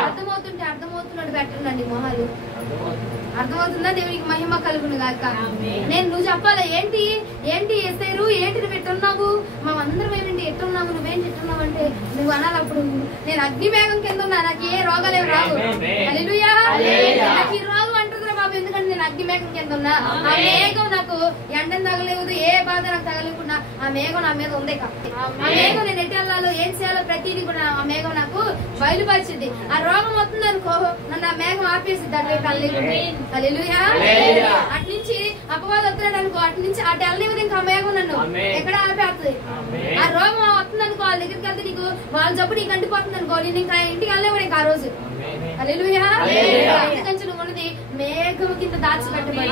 అర్థమవుతున్నాడు పెట్టండి మొహాలు. అర్థమవుతుందా? దేవునికి మహిమ కలుగును గాక. నువ్వు చెప్పాలా, ఏంటి ఎస్తారు, ఏంటి నువ్వు ఎట్టున్నావు, మేమందరం ఏమిటి ఎట్టున్నావు, నువ్వేంటి ఎట్టున్నావు అంటే నువ్వు అనాలి. అప్పుడు నేను అగ్ని మేఘం కింద ఉన్నా, నాకు ఏ రోగాలు ఏమి రావు. హల్లెలూయా. నాకు ఈ రోగం అంటుందిరా బాబు, ఎందుకంటే నేను అగ్ని మేఘం కింద ఉన్నా. ఆ మేఘం నాకు ఎండను తగలేదు, ఏ బాధ నాకు తగలేకుండా ఆ మేఘం నా మీద ఉంది కాబట్టి ఆ మేఘం నేను ఎటు వెళ్ళాలో ఏం చేయాలో ప్రతిదీ కూడా ఆ మేఘం నాకు బయలుపరిచింది. ఆ రోగం వస్తుంది అనుకో, నన్ను ఆ మేఘం ఆపేసింది. అటువైపు హల్లెలూయా. అట్నుంచి ఆ అపవాదం వస్తున్నాడు అనుకో, అటు నుంచి అటు వెళ్ళనివ్వదు ఇంకా మేఘం నన్ను ఎక్కడ ఆపేస్తుంది. ఆ రోగం వస్తుంది అనుకో, వాళ్ళ దగ్గరికి వెళ్తే నీకు వాళ్ళ జబ్బు నీకు అంటిపోతుంది అనుకో, నేను ఇంకా ఇంటికి వెళ్ళలేవు ఇంకా ఆ రోజు. హల్లెలూయా. ఎందుకంటే నువ్వు ఉన్నది మేఘము కింద దాచిపెట్టబడి,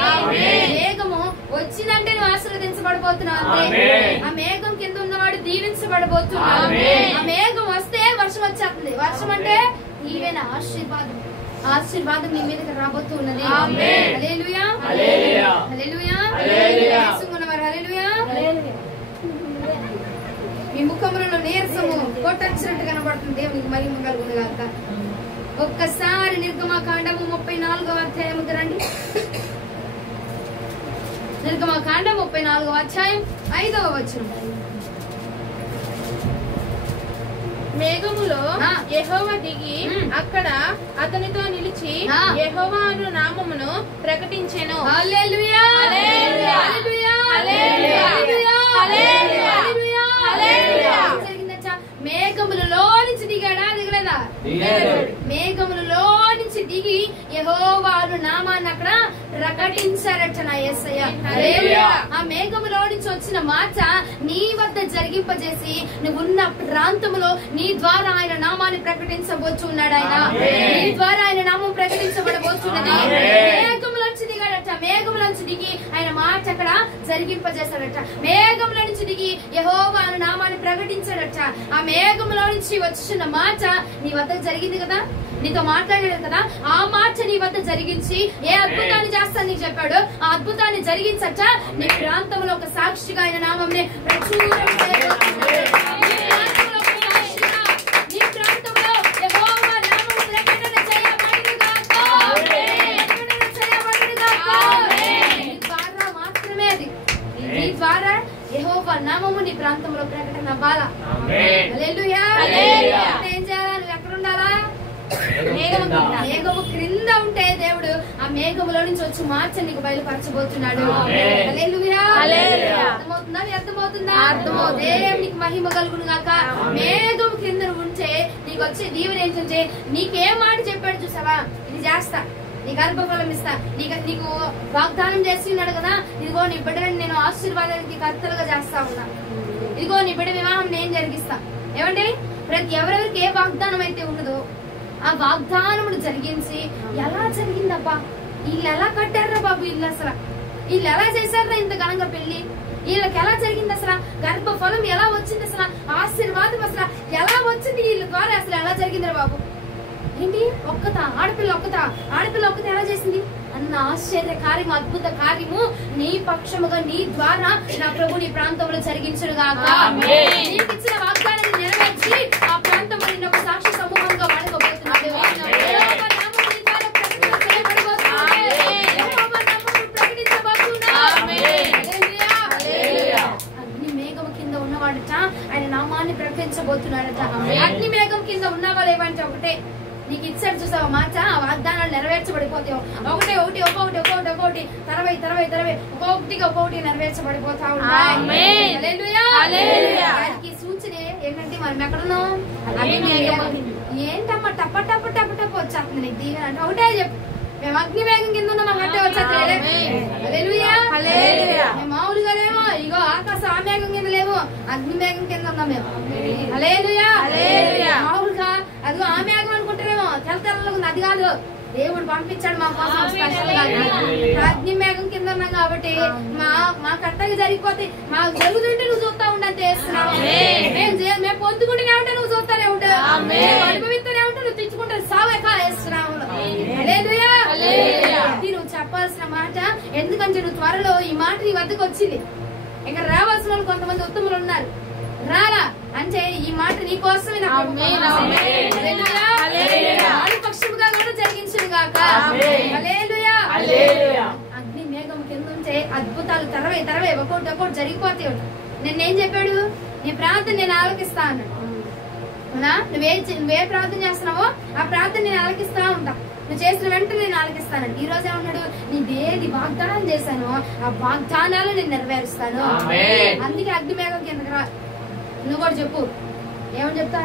మేఘము వచ్చిందంటే నువ్వు ఆశీర్వదించబడిపోతున్నావు అంతే. ఆ మేఘం కింద ఉన్నవాడు దీవించబడబోతున్నావు. ఆ మేఘం వస్తే వర్షం వచ్చేస్తుంది. వర్షం అంటే ఈవెన ఆశీర్వాదం, ఆశీర్వాదం నీ మీదకి రాబోతూ ఉన్నది. హల్లెలూయా, హల్లెలూయా, హల్లెలూయా. మీ ముఖములలో నీరసము కొట్టొచ్చినట్టు కనబడుతుంది. దేవునికి మహిమ కలుగును గాక. ఒక్కసారి నిర్గమకాండము 34వ అధ్యాయముకి రండి. నిర్గమకాండం 34వ అధ్యాయం 5వ వచనం. మేఘములో యెహోవా దిగి అక్కడ అతనితో నిలిచి యెహోవా అను నామమును ప్రకటించెను. హల్లెలూయా, హల్లెలూయా, హల్లెలూయా, హల్లెలూయా, హల్లెలూయా. మేఘములలో నుంచి దిగాడా, దిగలేదా? మేఘములలో నుంచి దిగి యెహోవా అను నామాన్ని అక్కడ ప్రకటించారట నా యేసయ్య. ఆ మేఘములో నుంచి వచ్చిన మాట నీ వద్ద జరిగింపజేసి నువ్వున్న ప్రాంతములో నీ ద్వారా ఆయన నామాన్ని ప్రకటించబోచున్నాడు. ఆయన నీ ద్వారా ఆయన నామం ప్రకటించబడబోతున్నది. మేఘములోంచి దిగాడట, మేఘములోంచి దిగి ఆయన మాట అక్కడ జరిగింపజేశాడట. మేఘములో నుంచి దిగి యెహోవా అను నామాన్ని ప్రకటించాడట. ఆ మేఘములో నుంచి వచ్చిన మాట నీ వద్ద జరిగింది కదా, నీతో మాట్లాడాడు కదా, ఆ మాట నీ వద్ద జరిగించి ఏ అద్భుతాన్ని చేస్తాను నీకు చెప్పాడు, ఆ అద్భుతాన్ని జరిగించట నీ ప్రాంతంలో ఒక సాక్షిగా ఆయన నామంని ప్రచురం చేయబోతున్నాడు. నీ ప్రాంతంలో యెహోవా నామం ప్రకటన చేయబడునుగాక. నీ ద్వారా మాత్రమే అది, నీ ద్వారా యెహోవా నామము నీ ప్రాంతంలో ప్రకటన అవ్వాలా. హల్లెలూయా. ఏం చేయాలి? ఎక్కడ ఉండాలా? మేఘము క్రింద ఉంటే దేవుడు ఆ మేఘములో నుంచి వచ్చి మార్చి నీకు బయలుపరచబోతున్నాడు. హల్లెలూయా. అర్థమవుతుందా? అర్థమవుతుందా? దేవునికి మహిమ కలుగును గాక. మేఘం క్రింద ఉంటే నీకు వచ్చే దీవెన ఏంటంటే నీకేం మాట చెప్పాడు చూసావా, ఇది చేస్తా, నీ గర్భఫలం ఇస్తా, నీకు వాగ్దానం చేసి ఉన్నాడు కదా, ఇదిగో నీ బిడ్డని నేను ఆశీర్వాదానికి కర్తలుగా చేస్తా ఉన్నా, ఇదిగో నీ బిడ్డ వివాహం నేను జరిగిస్తా. ఏమంటే ప్రతి ఎవరెవరికి ఏ వాగ్దానం అయితే ఉన్నదో ఆ వాగ్దానమును జరిగించి, ఎలా జరిగిందబ్బా, వీళ్ళు ఎలా కట్టారా బాబు, ఇల్లు అసలు వీళ్ళు ఎలా చేశారా ఇంత ఘనంగా పెళ్లి, వీళ్ళకి ఎలా జరిగింది, అసలు గర్భఫలం ఎలా వచ్చింది, అసలు ఆశీర్వాదం అసలు ఎలా వచ్చింది వీళ్ళ ద్వారా, అసలు ఎలా జరిగిందిరా బాబు, ఏంటి ఆడపిల్ల ఒక్కత ఎలా చేసింది అన్న ఆశ్చర్య కార్యము, అద్భుత కార్యము నీ పక్షముగా నీ ద్వారా నా ప్రభు నీ ప్రాంతంలో జరిగించునుగాక. నీకు ఇచ్చిన వాగ్దానాన్ని నెరవేర్చి ఆ ప్రాంతంలో నిన్న ఒక సాక్షి సమూహంగా వాడుకోబోతున్నాడు. అగ్ని మేఘం కింద ఉన్నవాడట ఆయన నామాన్ని ప్రకటించబోతున్నాడట. అగ్ని మేఘం కింద ఉన్నావా లేవంటే ఒకటే నీకు ఇచ్చాడు చూసావా మాట, ఆ వాగ్దానాలు నెరవేర్చబడిపోతావు. ఒకటి ఒక్కొక్కటి ఒక్కొక్కటి నెరవేర్చబడిపోతా ఉంటాయి. దానికి సూచన ఏంటంటే మనం ఎక్కడున్నాం? ఏంటమ్మా టప్ప టప్ప టప్ప టప్ప వచ్చేస్తుంది నీకు దీవెన అంటే ఒకటే చెప్పు, మేము అగ్ని వేగం కింద ఉన్నాం అంటే వచ్చేది. మేము మామూలుగానేమో ఇగో ఆకాశం ఆ మేఘం కింద లేవు, అగ్ని మేఘం కింద ఉన్నాం మేము. హల్లెలూయా. మామూలుగా అదిగో ఆ మేఘం అనుకుంటారేమో, తెల్లగా ఉంది, అది కాదు, దేవుడు పంపించాడు మా కోసం స్పెషల్ గా. అగ్ని మేఘం కింద ఉన్నాం కాబట్టి మా కర్తగా జరిగిపోతే మాకు జరుగుతుంటే నువ్వు చూస్తా ఉండంతే వేస్తున్నావు. మేము పొందుకుంటూనే ఉంటే నువ్వు చూస్తానే ఉంటావు, అనుభవిస్తూనే ఉంటే నువ్వు తెచ్చుకుంటావు, సావే వేస్తున్నావు. నువ్వు చెప్పాల్సిన మాట, ఎందుకంటే నువ్వు త్వరలో ఈ మాట నీ వద్దకు వచ్చింది. ఇక్కడ రావాల్సిన వాళ్ళు కొంతమంది ఉత్తములు ఉన్నారు, రారా అంటే ఈ మాట నీ కోసమే పక్షముగా కూడా జరిగించును గాక. హల్లెలూయా. అగ్ని మేఘం కింద ఉంటే అద్భుతాలు తరవే ఒక్కొక్కటి జరిగిపోతాయి. నిన్నేం చెప్పాడు? నీ ప్రార్థన నేను ఆలకిస్తా అన్నాడు. నువ్వే ప్రార్థన చేస్తున్నావో ఆ ప్రార్థన నేను ఆలకిస్తా ఉంటా, నువ్వు చేసిన వెంటనే నేను ఆలకిస్తాను. ఈ రోజే ఉన్నాడు, నీదేది వాగ్దానం చేశానో ఆ వాగ్దానాలు నేను నెరవేరుస్తాను. అందుకే అగ్ని మేఘం కిందకి రా. నువ్వు కూడా చెప్పు, ఏమని చెప్తా,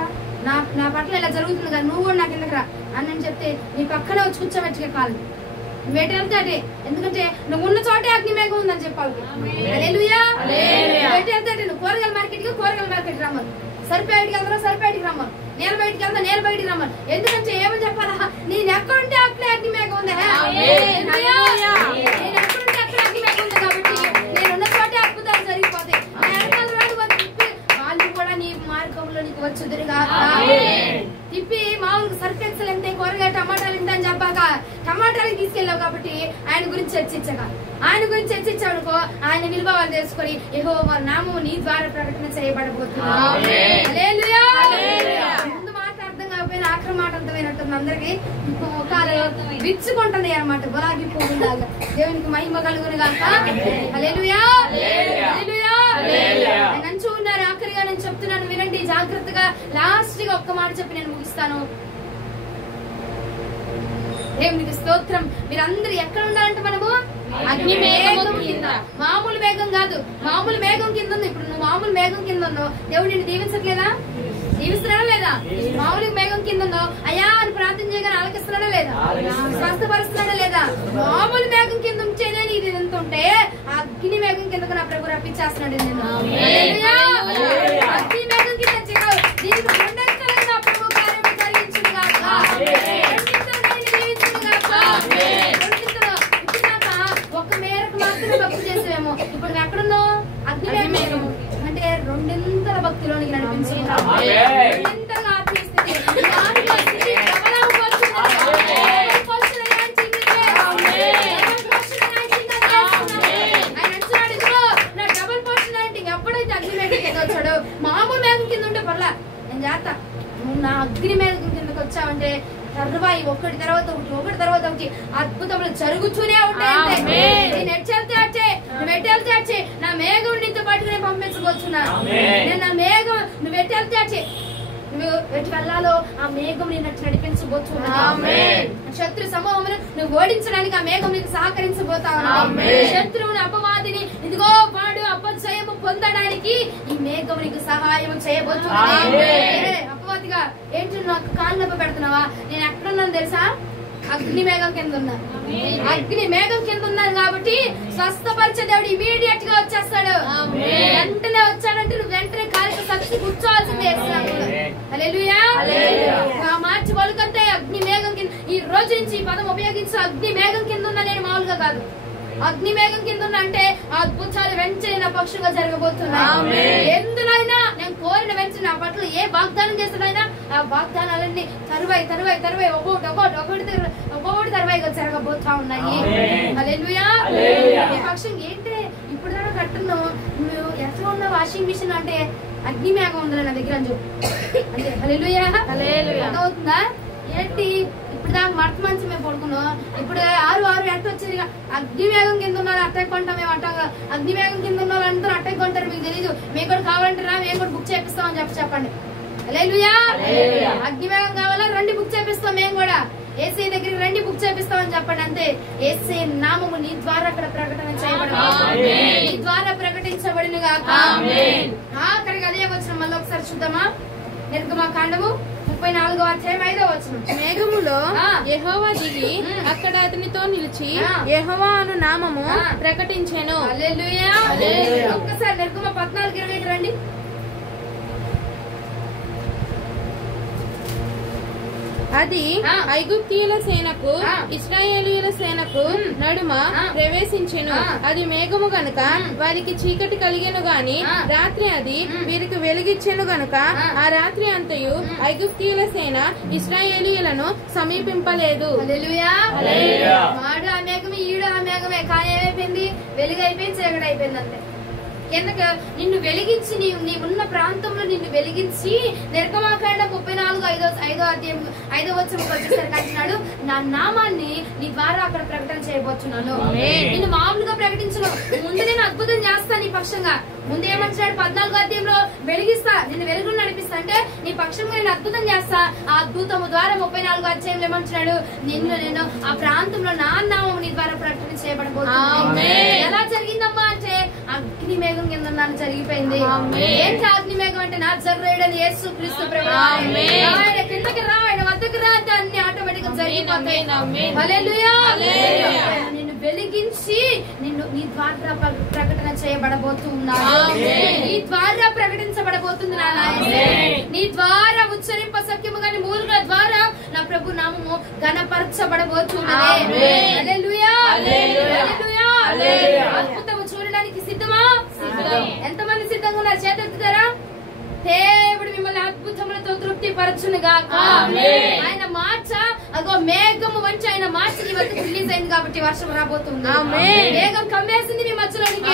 నా పట్ల ఇలా జరుగుతుంది కదా, నువ్వు కూడా నా కిందకి రా అని చెప్తే నీ పక్కనే వచ్చి కూర్చోబెట్టుకే కాదు. నువ్వేటి వెళ్తే అటే, ఎందుకంటే నువ్వు ఉన్న చోటే అగ్ని మేఘం ఉందని చెప్పాలి. హల్లెలూయా. నువ్వేటి వెళ్తే అటే, నువ్వు కూరగాయల మార్కెట్ రమ్మను, సరిపేటికి వెళ్తారా సరిపేటికి రమ్మను, నేల బయటికి వెళ్తా నేల బయటికి రమ్మను. ఎందుకంటే ఏమని చెప్పాలా, నేను ఎక్కడుంటే అక్కడే అగ్ని మేఘం ఉంది. నేను ఎక్కడుంటే అక్కడ అగ్ని మేఘం ఉంది కాబట్టి నేనున్న చోటే అద్భుతాలు జరిగిపోతాయి. వాళ్ళు కూడా నీ మార్గంలో నీకు వచ్చుదురుగా. తిప్పి మామూలుగా సర్ఫెక్సలు ఎంత, కూరగాయ టమాటాలు ఎంత అని చెప్పాక టమాటాలకి తీసుకెళ్ళావు కాబట్టి ఆయన గురించి చర్చించాడుకో, ఆయన విలువ వాళ్ళు తెలుసుకొని యెహోవా నామము నీ ద్వారా ప్రకటన చేయబడబోతుంది. హల్లెలూయా. ముందు మాట అర్థం కాకపోయినా ఆఖరి మాట అర్థమైనట్టుంది అందరికి. విచ్చుకుంటున్నాయి అన్నమాట గులాబీ పువ్వులాగా. దేవునికి మహిమ కలుగును గాక. హల్లెలూయా. నంచు ఉన్నారు. ఆఖరిగా నేను చెప్తున్నాను వినండి జాగ్రత్తగా. లాస్ట్ గా ఒక్క మాట చెప్పి నేను ముగిస్తాను. దేవునికి స్తోత్రం. మీరందరూ ఎక్కడ ఉండాలంటే మనము అగ్ని మేఘం కింద. మామూలు మేఘం కాదు, మామూలు మేఘం కింద ఉంది. ఇప్పుడు నువ్వు మామూలు మేఘం కింద ఉన్నావు, దేవుడు నిన్ను దీవించట్లేదా? దీవిస్తున్నాడా లేదా? మామూలు మేఘం కింద ఉన్నావు, అయ్యా అని ప్రార్థన చేయగానే ఆలకిస్తున్నాడా లేదా? స్వస్థపరుస్తున్నాడా లేదా? మామూలు మేఘం కింద ఉంటేనే ఇది ఎంత ఉంటే అగ్ని మేఘం కిందకు నా ప్రభు రప్పించేస్తున్నాడు నిన్ను. అగ్ని మేఘం కింద చిరావు దీనికి రెండంతలుగా నా ప్రభు కార్యము జరిగించును గాక. ఒక మేరకు మాత్రమే భక్తి చేసేవేమో, ఇప్పుడు నువ్వు ఎక్కడున్నావు? అగ్ని మేఘం అంటే రెండింతల భక్తిలోనికి నడిపించుకున్నావు. రెండింతలుగా ఆత్మీయస్థితి ఎప్పుడైతే అగ్ని మేఘం కింద వచ్చాడు, మామూలు మేఘం కింద ఉంటే పర్లా నేను చేస్తా. నువ్వు నా అగ్ని మేఘం కిందకి వచ్చావంటే తర్వాయి ఒకటి తర్వాత ఒకటి అద్భుతములు జరుగుతూనే ఉంటాయి. నేను ఎట్టెళ్తే అచ్చే నా మేఘం నీతో పాటు నేను పంపించబోతున్నా. నేను నా మేఘం నువ్వు ఎట్టెళ్తే అచ్చే, నువ్వు ఎటు వెళ్ళాలో ఆ మేఘం నేను నడిపించబోతున్నా. శత్రు సమూహమును నువ్వు ఓడించడానికి ఆ మేఘం నీకు సహకరించబోతావు. శత్రువుని అపవాదిని ఇదిగో వాడు అపజయము పొందడానికి ఈ మేఘం నీకు సహాయం చేయబోతున్నా. అపవాదిగా ఏంటి నాకు కాళ్ళు నొప్పి పెడుతున్నావా? నేను ఎక్కడున్నాను తెలుసా? అగ్ని మేఘం కింద ఉన్నా. అగ్ని మేఘం కింద ఉన్నాను కాబట్టి స్వస్థపరిచే దేవుడు ఇమీడియట్ గా వచ్చేస్తాడు. వెంటనే వచ్చాడంటే నువ్వు వెంటనే కాలికి సచ్చి కూర్చోవాల్సిందే. హల్లెలూయా. మార్చి పలుకంటే అగ్ని మేఘం కింద. ఈ రోజు నుంచి ఈ పదం ఉపయోగించు. అగ్ని మేఘం కింద ఉన్నా నేను మామూలుగా కాదు. అగ్ని మేఘం కింద ఉన్నా అంటే అద్భుతాలు వెంటనే నా పక్షంగా జరగబోతున్నాయి. ఎందులైనా నేను కోరిన వెంటనే నా పట్ల ఏ వాగ్దానం చేస్తున్నా ఆ వాగ్దానాలన్నీ తరువాయి ఒక్కొక్కటి తరువాయిగా జరగబోతా ఉన్నాయి. హల్లెలూయా. ఈ పక్షం ఏంటి ఇప్పుడు దాకా కట్టున్నావు, నువ్వు ఎట్లా ఉన్న వాషింగ్ మిషన్ అంటే అగ్ని మేఘం ఉందా నా దగ్గర అని చెప్పు అంటే. హల్లెలూయా. అర్థమవుతుందా? ఏంటి ఇప్పుడు దాకా మర్త మంచి మేము పడుకున్నాం, ఇప్పుడు 6 ఎంత వచ్చేది. అగ్ని మేఘం కింద ఉన్నారు అట్టాక్ కొంటాం మేము అంటాం. అగ్ని మేఘం కింద ఉన్నారు అందరూ అట్టాక్ కొంటారు. మీకు తెలీదు. మేము కూడా కావాలంటారా? మేము కూడా బుక్ చేపిస్తామని చెప్పండి. హల్లెలూయా. అగ్ని మేఘం కావాలా? రండి బుక్ చేపిస్తాం. మేము కూడా ఏసీ దగ్గరికి రండి బుక్ చేపిస్తామని చెప్పండి. అంతే. ఏసీ నామము నీ ద్వారా అక్కడ ప్రకటన చేయబడింది, నీ ద్వారా ప్రకటించబడిన గాక. ఆఖరికి అదే వచ్చిన మళ్ళీ ఒకసారి చూద్దామా? నిర్గమకాండము 34వ అధ్యాయం 5వ వచనం. మేఘములో యెహోవా దిగి అక్కడ అతనితో నిలిచి యెహోవా అను నామము ప్రకటించెను. హల్లెలూయా. ఒక్కసారి నిర్గమ 14:20 రండి. అది ఐగుప్తీయుల సేనకు ఇశ్రాయేలీయుల సేనకు నడుమ ప్రవేశించెను. అది మేఘము గనుక వారికి చీకటి కలిగెను గాని రాత్రి అది వీరికి వెలుగిచ్చెను గనుక ఆ రాత్రి అంతయు ఐగుప్తీయుల సేన ఇశ్రాయేలీయులను సమీపింపలేదు. హల్లెలూయా. వాడు ఆ మేఘమే, ఈడు ఆ మేఘమే, కానీ ఏమైపోయింది? వెలుగైపోయింది, చీకటి అయిపోయింది అంతే. కిందకు నిన్ను వెలిగించి నీవున్న ప్రాంతంలో నిన్ను వెలిగించి నిర్గమకాండం 34:5వ అధ్యాయం 5వ వచనంకి వచ్చేసరికి అంటున్నాడు, నా నామాన్ని నీ ద్వారా అక్కడ ప్రకటన చేయబోతున్నాను. నిన్ను మామూలుగా ప్రకటించను, ముందు నేను అద్భుతం చేస్తాను నీ పక్షంగా. ముందు ఏమంటున్నాడు? 14వ అధ్యాయంలో వెలిగిస్తా, నిన్ను వెలుగును నడిపిస్తా అంటే నీ పక్షంగా నేను అద్భుతం చేస్తా. ఆ అద్భుతము ద్వారా 34వ అధ్యాయంలో ఏమంటున్నాడు? నేను ఆ ప్రాంతంలో నా నామము నీ ద్వారా ప్రకటన చేయబడబోతుంది. ఎలా జరిగిందమ్మా అంటే అగ్ని మేఘం కింద నన్ను జరిగిపోయింది. ఏంటి అగ్ని మేఘం అంటే? నా జర్రేడని యేసు క్రీస్తు ప్రభువు ఆయన కిందకి రా, ఆయన వద్దకు రా అంటే అన్ని ఆటోమేటిక్ గా జరిగిపోతాయి. హల్లెలూయా. నీ ద్వారా ప్రకటన చేయబడబోతున్నాడు. నీ ద్వారా ప్రకటించబడబోతుంది నా నాయన. నీ ద్వారా ఉచ్చరింప సఖ్యముగా నీ మూలుల ద్వారా నా ప్రభు నామము ఘనపరచబడబోతున్నది. హల్లెలూయా, హల్లెలూయా, అద్భుతము చూడడానికి సిద్ధమా? ఎంతమంది సిద్ధంగా ఉన్నారు? చేతెత్తుతారా? దేవుడు మిమ్మల్ని అద్భుతములతో తృప్తి పరచునుగా. ఆయన మార్చ అగో మేఘము వంచి ఆయన మార్చి నీ వద్దకు రిలీజ్ అయింది కాబట్టి వర్షం రాబోతుంది. మేఘం కమ్మేసింది మీ మధ్యలోనికి.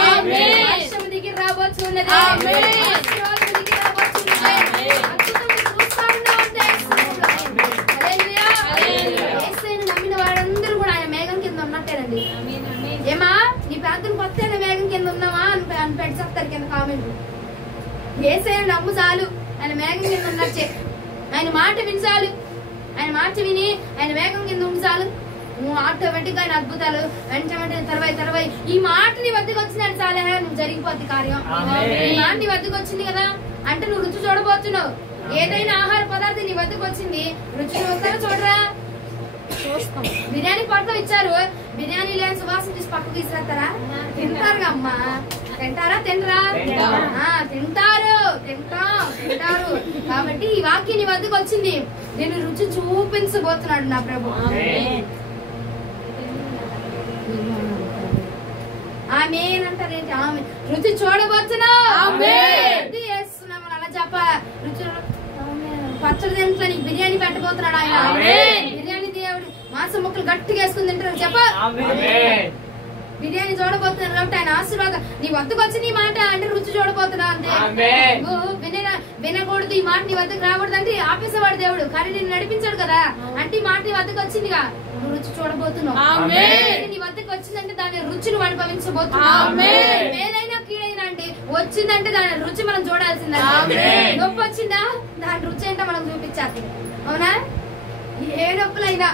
వర్షం దిగి రాబోతున్నది. నమ్మిన వారందరూ కూడా ఆయన మేఘం కింద ఉన్నట్టేనండి. ఏమా నీ ప్రాంతం కొత్త మేఘం కింద ఉన్నావా అని పెట్టి చెప్తారు కింద కామెంట్. యేసయ్యను నమ్ము చాలు, ఆయన మేఘం కింద ఉన్నట్టే. ఆయన మాట వినిచాలు, ఆయన మాట విని ఆయన మేఘం కింద ఉంచాలు. నువ్వు ఆటోమేటిక్ గా ఆయన అద్భుతాలు వెంటనే తర్వాయి ఈ మాట నీ వద్దకు వచ్చిందని చాలా నువ్వు జరిగిపోద్ది కార్యం. ఈ మాట నీ వద్దకు వచ్చింది కదా అంటే నువ్వు రుచి చూడబోతున్నావు. ఏదైనా ఆహార పదార్థం నీ వద్దకు వచ్చింది, రుచి చూస్తారా? చూడరా? చూస్తాం. బిర్యానీ పక్కన ఇచ్చారు, బిర్యానీ లేని సువాసన తీసి పక్కకు తీసుకెళ్తారా? తింటారుగా అమ్మా. తింటారా? తినరా? తింటారు, తింటారు. కాబట్టి ఈ వాక్యం నీ వద్దకు వచ్చింది, నేను రుచి చూపించబోతున్నాడు నా ప్రభు. ఆమేన్ అంటారేంటి? ఆమె రుచి చూడబోతున్నావు. అలా చెప్ప రుచి పచ్చడి తింటా నీకు బిర్యానీ పెట్టబోతున్నాడు ఆయన. బిర్యానీ దేవుడు మాంసం ముక్కలు గట్టిగా వేసుకుని తింటారు. చెప్ప బిర్యానీ చూడబోతున్నారు కాబట్టి ఆయన ఆశీర్వాదం నీ వద్దకు వచ్చి నీ మాట అంటే రుచి చూడబోతున్నా అంతే. వినకూడదు, ఈ మాట నీ వద్దకు రాకూడదు అంటే ఆపేసేవాడు దేవుడు. కానీ నేను నడిపించాడు కదా అంటే ఈ మాట నీ వద్దకు వచ్చిందిగా, నువ్వు రుచి చూడబోతున్నావు. నీ వద్దకు వచ్చిందంటే దాని రుచిని అనుభవించబోతున్నావు. మేలైనా కీడైనా అంటే వచ్చిందంటే దాని రుచి మనం చూడాల్సిందే. నొప్పి వచ్చిందా దాని రుచి ఏంటో మనం చూపించాలి. అవునా? ఏ నొప్పులైనా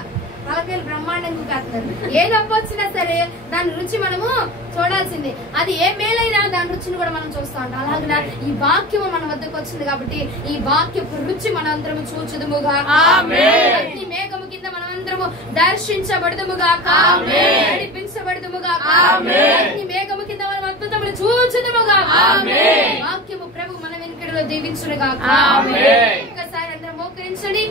తలకాయలు బ్రహ్మాండంగా కాస్తున్నారు. ఏ నొప్పి వచ్చినా సరే దాని రుచి మనము చూడాల్సిందే. అది ఏ మేలైనా దాని రుచిని కూడా మనం చూస్తూ ఉంటాం. అలాగే ఈ వాక్యము మన వద్దకు వచ్చింది కాబట్టి ఈ వాక్యపు రుచి మనందరము చూచుదుముగా. అగ్ని మేఘము కింద మనమందరము దర్శించబడదుముగా, నడిపించబడదుముగా. అగ్ని మేఘము కింద మనం అద్భుతములు చూచుదుముగా. వాక్యము ప్రభు మన వెనుకడిలో దీవించునుగా. ఒకసారి అందరం మోకరించండి.